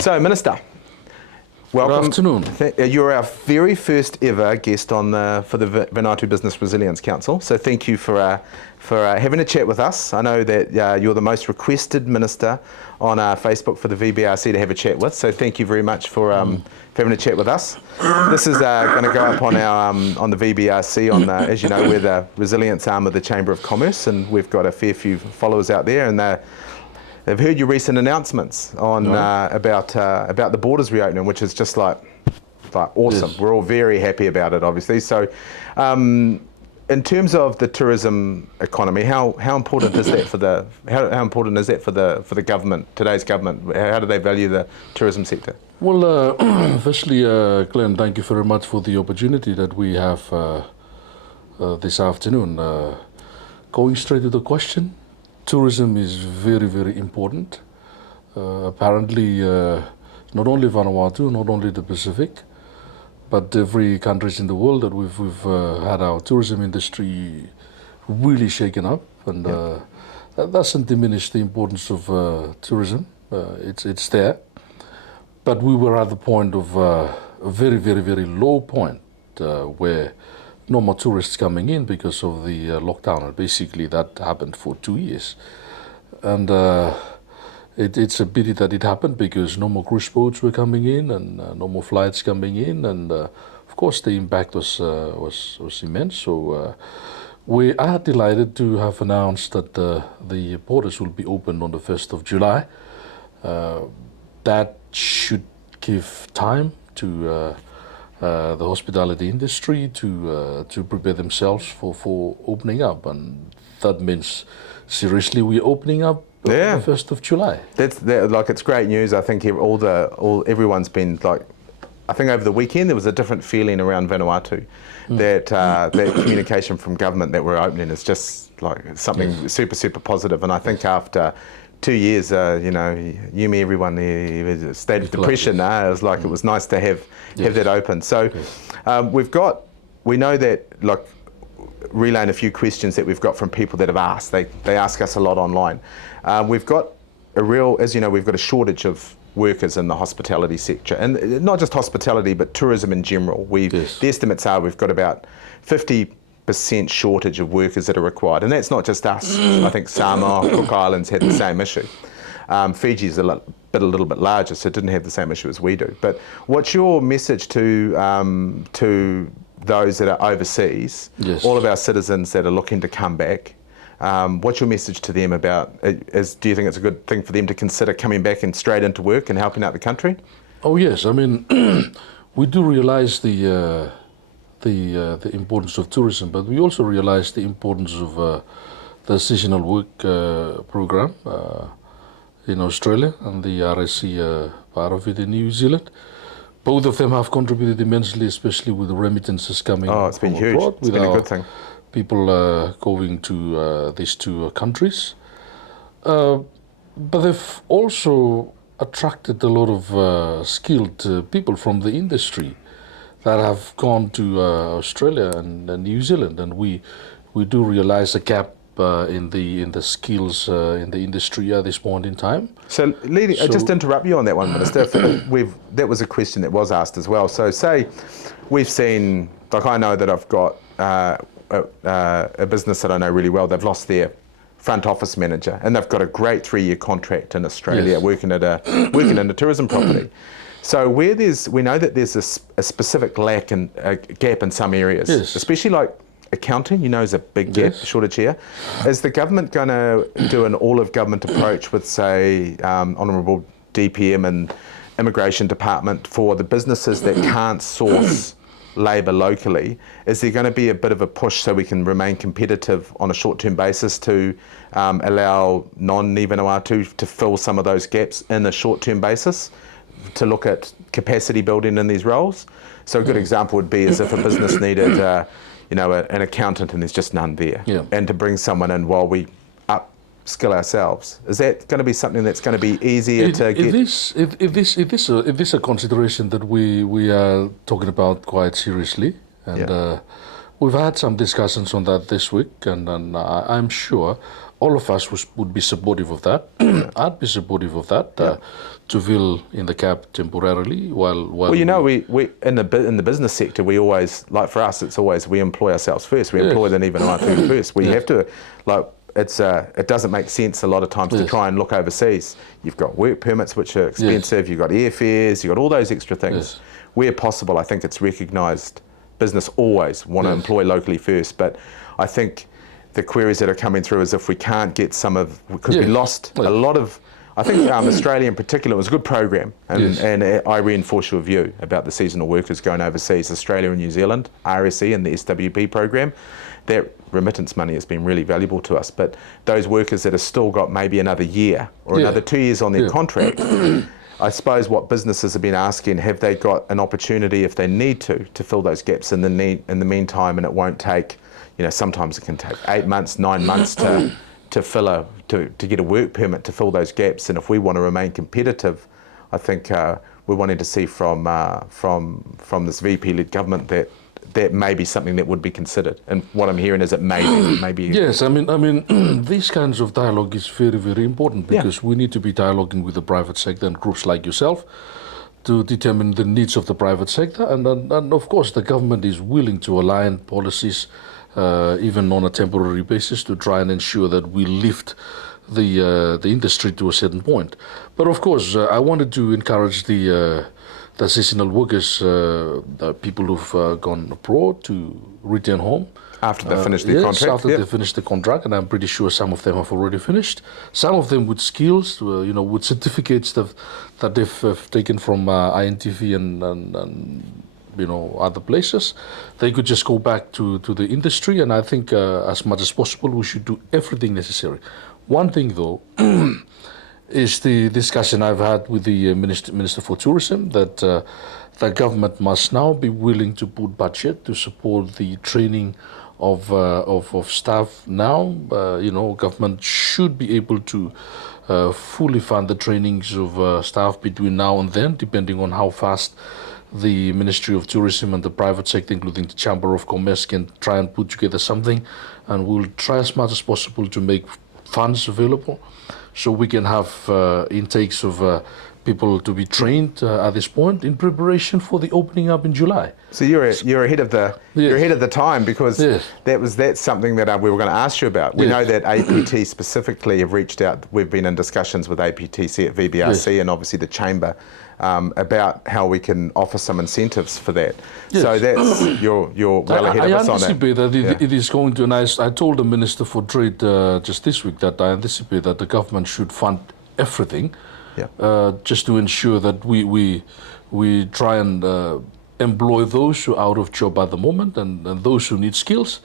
So, Minister, welcome. Good afternoon. You're our very first ever guest on for the Vanuatu Business Resilience Council. So, thank you for having a chat with us. I know that you're the most requested minister on Facebook for the VBRC to have a chat with. So, thank you very much for having a chat with us. This is going to go up on our on the VBRC. As you know, we're the resilience arm of the Chamber of Commerce, and we've got a fair few followers out there, and they've heard your recent announcements on about the borders reopening, which is just like awesome. Yes. We're all very happy about it, obviously. So, in terms of the tourism economy, how important is that for the government, today's government? How do they value the tourism sector? Well, firstly, Glenn, thank you very much for the opportunity that we have this afternoon. Going straight to the question. Tourism is very, very important. Apparently, not only Vanuatu, not only the Pacific, but every countries in the world that we've had our tourism industry really shaken up, and that doesn't diminish the importance of tourism. It's there, but we were at the point of a very, very, very low point where no more tourists coming in because of the lockdown, and basically that happened for 2 years. And it's a pity that it happened because no more cruise boats were coming in, and no more flights coming in, and of course the impact was immense. So we are delighted to have announced that the borders will be opened on the 1st of July. That should give time to the hospitality industry to prepare themselves for opening up, and that means seriously we're opening up on the 1st of July. It's great news. I think everyone's been like, I think over the weekend there was a different feeling around Vanuatu, that communication from government that we're opening is just like something super, super positive. And I think after 2 years, you, me, everyone there, was a state of depression. It was like it was nice to have that open. So we know that, like, relaying a few questions that we've got from people that have asked. They ask us a lot online. We've got as you know, we've got a shortage of workers in the hospitality sector, and not just hospitality, but tourism in general. The estimates are we've got about 50% shortage of workers that are required, and that's not just us. I think Samoa, Cook Islands had the same issue. Fiji's a little bit larger, so it didn't have the same issue as we do. But what's your message to those that are overseas, all of our citizens that are looking to come back? What's your message to them about? Do you think it's a good thing for them to consider coming back and straight into work and helping out the country? Oh yes, I mean we do realise the importance of tourism, but we also realise the importance of the seasonal work program in Australia and the RSC part of it in New Zealand. Both of them have contributed immensely, especially with the remittances coming from abroad. Oh, it's been huge. It's been a good thing. People going to these two countries. But they've also attracted a lot of skilled people from the industry that have gone to Australia and New Zealand, and we do realise a gap in the skills in the industry at this point in time. So, just to interrupt you on that one, Minister, that was a question that was asked as well. So, say we've seen, like, I know that I've got a business that I know really well. They've lost their front office manager, and they've got a great 3-year contract in Australia working in a tourism property. So we know that there's a specific lack and a gap in some areas, especially like accounting, is a big gap, shortage here. Is the government going to do an all-of-government approach with, say, Honourable DPM and Immigration Department for the businesses that can't source labour locally? Is there going to be a bit of a push so we can remain competitive on a short-term basis to allow non-Vanuatu to fill some of those gaps in a short-term basis, to look at capacity building in these roles? So a good example would be as if a business needed an accountant and there's just none there, and to bring someone in while we upskill ourselves. Is that going to be something that's going to be easier to get? It is a consideration that we are talking about quite seriously, and we've had some discussions on that this week, and I'm sure all of us would be supportive of that. I'd be supportive of that, to fill in the gap temporarily while Well, we in the business sector, we always, like for us, it's always we employ ourselves first. We employ the Vanuatu first. We have to, like, it doesn't make sense a lot of times to try and look overseas. You've got work permits which are expensive, you've got airfares, you've got all those extra things. Where possible, I think it's recognised business always want to employ locally first, but I think the queries that are coming through is if we can't get some of, because we lost a lot of, I think Australia in particular, it was a good program, and I reinforce your view about the seasonal workers going overseas. Australia and New Zealand, RSE and the SWP program, that remittance money has been really valuable to us, but those workers that have still got maybe another year or another 2 years on their contract, I suppose what businesses have been asking, have they got an opportunity if they need to fill those gaps in the meantime, and it won't take, sometimes it can take 8 months, 9 months to fill to get a work permit to fill those gaps. And if we want to remain competitive, I think we're wanting to see from this VP-led government that may be something that would be considered. And what I'm hearing is it may be. Yes, I mean, these kinds of dialogue is very, very important, because we need to be dialoguing with the private sector and groups like yourself to determine the needs of the private sector. And of course, the government is willing to align policies, even on a temporary basis, to try and ensure that we lift the industry to a certain point. But of course, I wanted to encourage the seasonal workers, the people who've gone abroad, to return home. After they finish their contract? After they finish the contract, and I'm pretty sure some of them have already finished. Some of them with skills, with certificates that they've taken from INTV and other places. They could just go back to the industry, and I think as much as possible we should do everything necessary. One thing though, is the discussion I've had with the Minister for Tourism, that the government must now be willing to put budget to support the training of staff now. Government should be able to fully fund the trainings of staff between now and then, depending on how fast the Ministry of Tourism and the private sector, including the Chamber of Commerce, can try and put together something. And we'll try as much as possible to make funds available, so we can have intakes of people to be trained at this point in preparation for the opening up in July. So you're ahead of the time, because that's something that we were going to ask you about. We know that APT specifically have reached out. We've been in discussions with APTC at VBRC and obviously the Chamber about how we can offer some incentives for that. So that's you're well ahead of us on that. I anticipate that it is going to. And I told the Minister for Trade just this week that I anticipate that the government should fund everything, just to ensure that we try and employ those who are out of job at the moment, and those who need skills.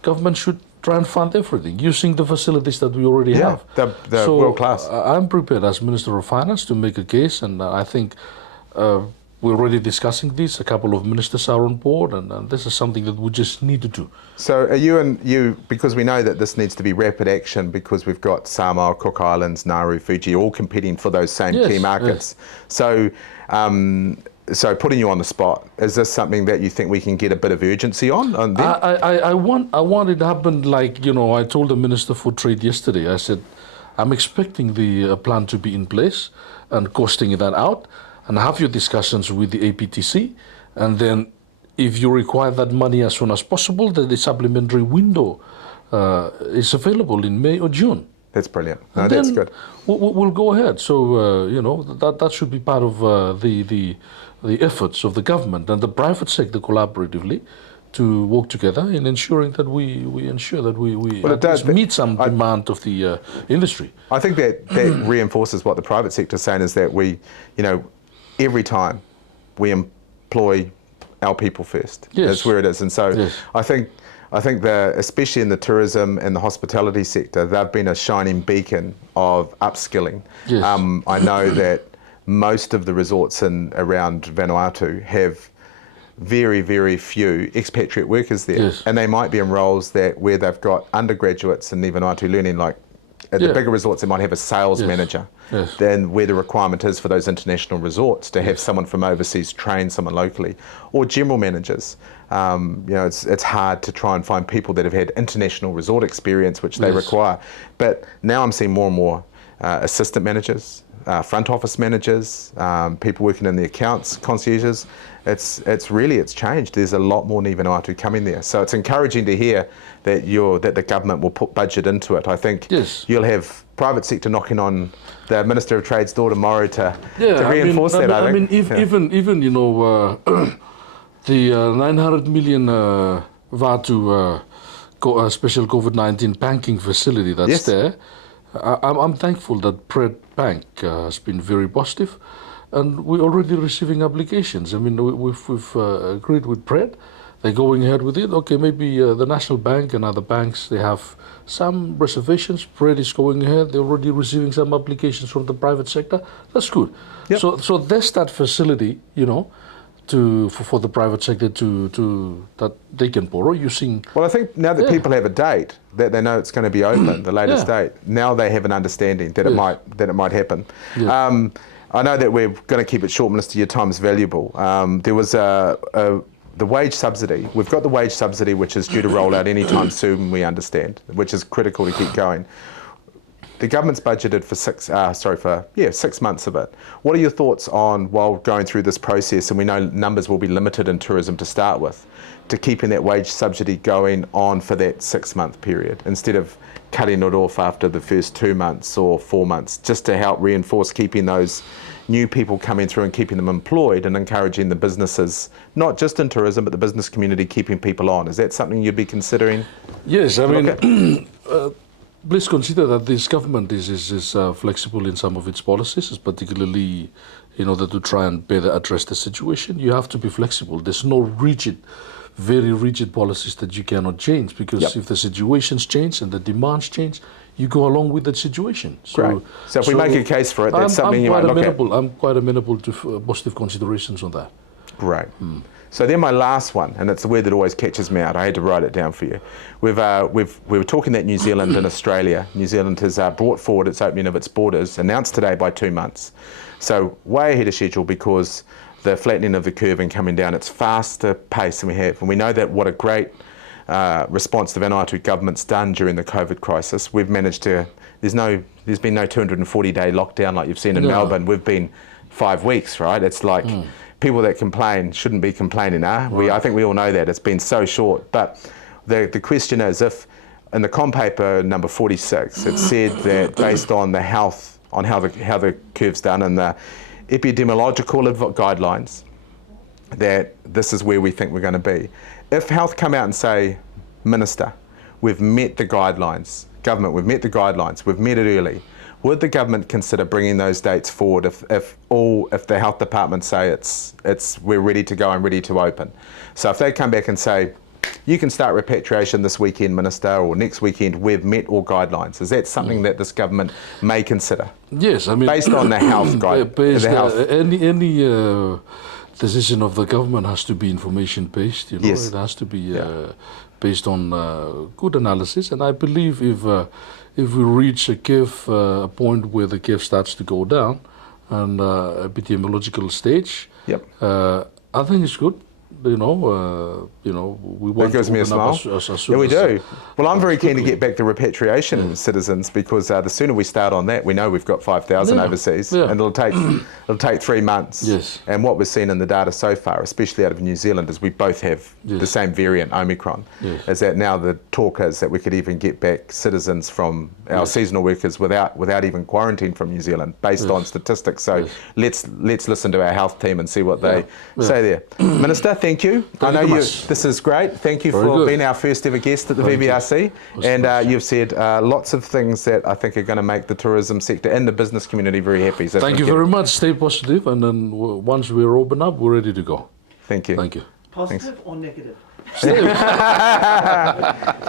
Government should try and fund everything using the facilities that we already have. They're world class. I'm prepared as Minister of Finance to make a case, and I think we're already discussing this. A couple of ministers are on board, and this is something that we just need to do. So are you, because we know that this needs to be rapid action, because we've got Samoa, Cook Islands, Nauru, Fiji, all competing for those same key markets. So putting you on the spot, is this something that you think we can get a bit of urgency on them? I want it to happen. Like, I told the Minister for Trade yesterday, I said, I'm expecting the plan to be in place and costing that out, and have your discussions with the APTC, and then if you require that money as soon as possible, then the supplementary window is available in May or June. That's brilliant. No, that's good. We'll go ahead. So that should be part of the efforts of the government and the private sector collaboratively to work together in ensuring that we meet some demand of the industry. I think that reinforces what the private sector is saying, is that we, every time we employ our people first. That's where it is. And so I think especially in the tourism and the hospitality sector, they've been a shining beacon of upskilling. I know that most of the resorts around Vanuatu have very, very few expatriate workers there. And they might be in roles where they've got undergraduates in Vanuatu learning like at the bigger resorts, they might have a sales manager. Yes. Then where the requirement is for those international resorts to have someone from overseas train someone locally, or general managers. It's hard to try and find people that have had international resort experience, which they require. But now I'm seeing more and more assistant managers, front office managers, people working in the accounts, concierges. It's changed. There's a lot more Niva Vanuatu coming there. So it's encouraging to hear that the government will put budget into it. I think you'll have private sector knocking on the Minister of Trade's door tomorrow to reinforce that. I think. Even the 900 million Vanuatu special COVID-19 banking facility that's there. I'm thankful that Pred Bank has been very positive, and we're already receiving applications. I mean, we've agreed with Pred. They're going ahead with it. Okay, maybe the National Bank and other banks, they have some reservations. Pred is going ahead. They're already receiving some applications from the private sector. That's good. Yep. So there's that facility, for the private sector to that they can borrow using. Well, I think now that people have a date that they know it's going to be open, the latest date. Now they have an understanding that it might happen. Yeah. I know that we're going to keep it short, Minister. Your time is valuable. There was the wage subsidy. We've got the wage subsidy, which is due to roll out anytime soon. We understand, which is critical to keep going. The government's budgeted for 6 months of it. What are your thoughts on, while going through this process, and we know numbers will be limited in tourism to start with, to keeping that wage subsidy going on for that 6-month period, instead of cutting it off after the first 2 months or 4 months, just to help reinforce keeping those new people coming through and keeping them employed and encouraging the businesses, not just in tourism, but the business community, keeping people on? Is that something you'd be considering? Yes, I mean, please consider that this government is flexible in some of its policies, particularly in order to try and better address the situation. You have to be flexible. There's no very rigid policies that you cannot change, because if the situations change and the demands change, you go along with that situation. So if we make a case for it, that's something you might look at. I'm quite amenable to positive considerations on that. Great. So then my last one, and it's the word that always catches me out. I had to write it down for you. We were talking that New Zealand and Australia. New Zealand has brought forward its opening of its borders, announced today, by 2 months. So way ahead of schedule, because the flattening of the curve and coming down, it's faster pace than we have. And we know that what a great response the Vanuatu government's done during the COVID crisis. We've managed to, there's been no 240-day lockdown like you've seen in Melbourne. We've been 5 weeks, right? It's like people that complain shouldn't be complaining, I think we all know that. It's been so short. But the question is, if in the COM paper number 46, it said that based on the health, on how the curve's done and the epidemiological guidelines, that this is where we think we're going to be. If health come out and say, Minister, we've met the guidelines, government, we've met the guidelines, we've met it early, would the government consider bringing those dates forward if the health department say we're ready to go and ready to open? So if they come back and say, you can start repatriation this weekend, Minister, or next weekend, we've met all guidelines, is that something that this government may consider? Yes, I mean, based on the health guidelines. Any decision of the government has to be information-based. It has to be based on good analysis. And I believe if we reach a point where the curve starts to go down and epidemiological stage, I think it's good. We want that gives to me a open up smile. as soon We as do. Well, I'm very keen to get back to repatriation citizens, because the sooner we start on that, we know we've got 5,000 overseas, and it'll take 3 months. Yes. And what we've seen in the data so far, especially out of New Zealand, is we both have the same variant, Omicron. Yes. Is that now the talk is that we could even get back citizens from our seasonal workers without even quarantine from New Zealand, based on statistics. So let's listen to our health team and see what they say there. Minister, thank you. I know this is great. Thank you for being our first ever guest at the VBRC. And you've said lots of things that I think are going to make the tourism sector and the business community very happy. So thank you very much. Stay positive, and then once we're open up, we're ready to go. Thank you. Thank you. Positive or negative?